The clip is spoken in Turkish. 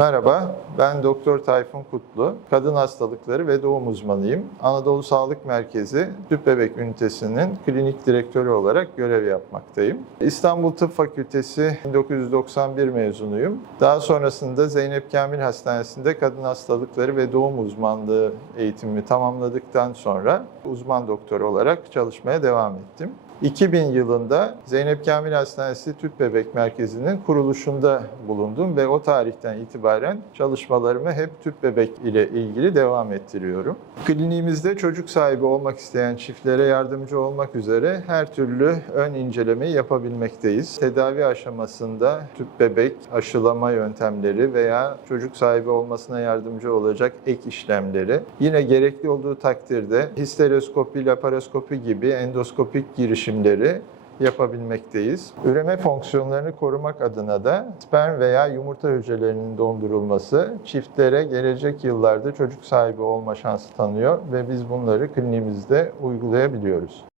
Merhaba, ben Doktor Tayfun Kutlu. Kadın hastalıkları ve doğum uzmanıyım. Anadolu Sağlık Merkezi Tüp Bebek Ünitesi'nin klinik direktörü olarak görev yapmaktayım. İstanbul Tıp Fakültesi 1991 mezunuyum. Daha sonrasında Zeynep Kamil Hastanesi'nde kadın hastalıkları ve doğum uzmanlığı eğitimimi tamamladıktan sonra uzman doktor olarak çalışmaya devam ettim. 2000 yılında Zeynep Kamil Hastanesi Tüp Bebek Merkezi'nin kuruluşunda bulundum ve o tarihten itibaren çalışmalarımı hep tüp bebek ile ilgili devam ettiriyorum. Kliniğimizde çocuk sahibi olmak isteyen çiftlere yardımcı olmak üzere her türlü ön incelemeyi yapabilmekteyiz. Tedavi aşamasında tüp bebek aşılama yöntemleri veya çocuk sahibi olmasına yardımcı olacak ek işlemleri, yine gerekli olduğu takdirde histeroskopi, laparoskopi gibi endoskopik girişimleri yapabilmekteyiz. Üreme fonksiyonlarını korumak adına da sperm veya yumurta hücrelerinin dondurulması çiftlere gelecek yıllarda çocuk sahibi olma şansı tanıyor ve biz bunları kliniğimizde uygulayabiliyoruz.